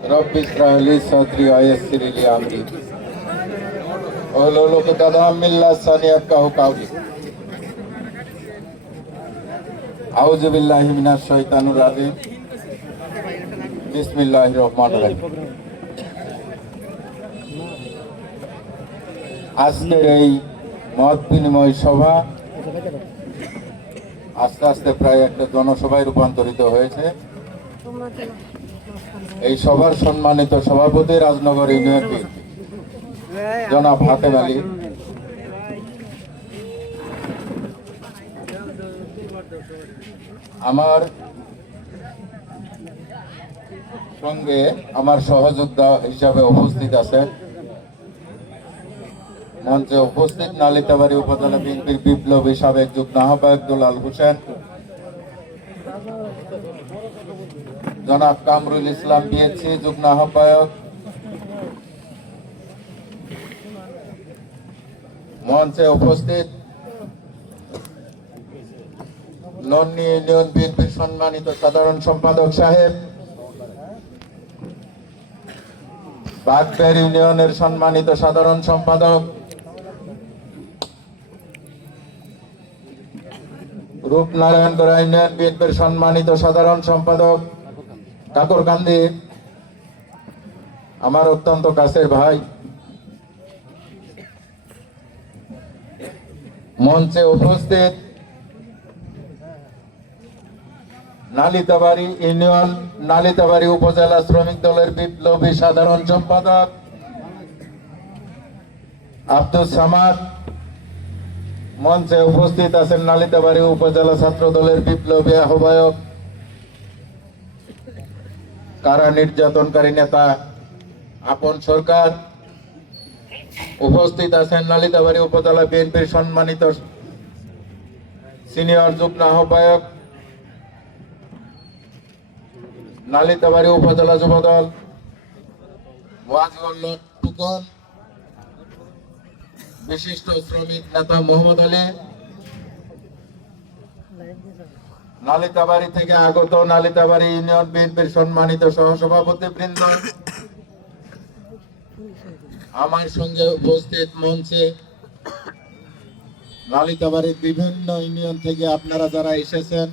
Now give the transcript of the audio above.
رب اشرح لي صدري ويسر لي امري واحلل عقدة من لساني يفقهوا قولي اعوذ بالله من الشيطان الرجيم بسم الله الرحمن الرحيم আজকের এই মত বিনিময় সভা আস্তে আস্তে প্রায় একটা জনসভায় রূপান্তরিত হয়েছে। এই সভার সম্মানিত সভাপতি রাজনগর ইউনিয়ন জনাব হাতেম আলী, আমার সঙ্গে আমার সহযোদ্ধা হিসাবে উপস্থিত আছে মঞ্চে উপস্থিত নালিতাবাড়ী উপজেলা বিএনপির বিপ্লবী সাবেক যুগ্ম আহ্বায়ক দুলাল হোসেন, জনাব কামরুল ইসলাম পিএসসি যুগ্ম আহ্বায়ক, মঞ্চে উপস্থিত নন্নি ইউনিয়ন বিএনপির সম্মানিত সাধারণ সম্পাদক সাহেব, বাগবের ইউনিয়নের সম্মানিত সাধারণ সম্পাদক, রূপনারায়ণগড় ইউনিয়ন বিএনপির সম্মানিত সাধারণ সম্পাদক ঠাকুরকান্দি, আমার অত্যন্ত কাছের ভাই, মঞ্চে উপস্থিত নালিতাবাড়ী ইউনিয়ন নালিতাবাড়ী উপজেলা শ্রমিক দলের বিপ্লবী সাধারণ সম্পাদক আব্দুল সামাদ, মঞ্চে উপস্থিত আছেন নালিতাবাড়ী উপজেলা ছাত্র দলের বিপ্লবী আহ্বায়ক কারা নির্যাতনকারী নেতা আপন সরকার, উপস্থিত আছেন নালিতাবাড়ী উপজেলা বিএনপির সম্মানিত সিনিয়র যুগ্ম আহ্বায়ক নালিতাবাড়ী উপজেলা যুবদল ওয়াজিউল্লাহ টুকন, বিশিষ্ট শ্রমিক নেতা মোহাম্মদ আলী, নালিতাবাড়ী থেকে আগত নালিতাবাড়ী ইউনিয়ন বিএনপির সম্মানিত সহসভাপতি বৃন্দ, আমার সঙ্গে উপস্থিত মঞ্চে নালিতাবাড়ীর বিভিন্ন ইউনিয়ন থেকে আপনারা যারা এসেছেন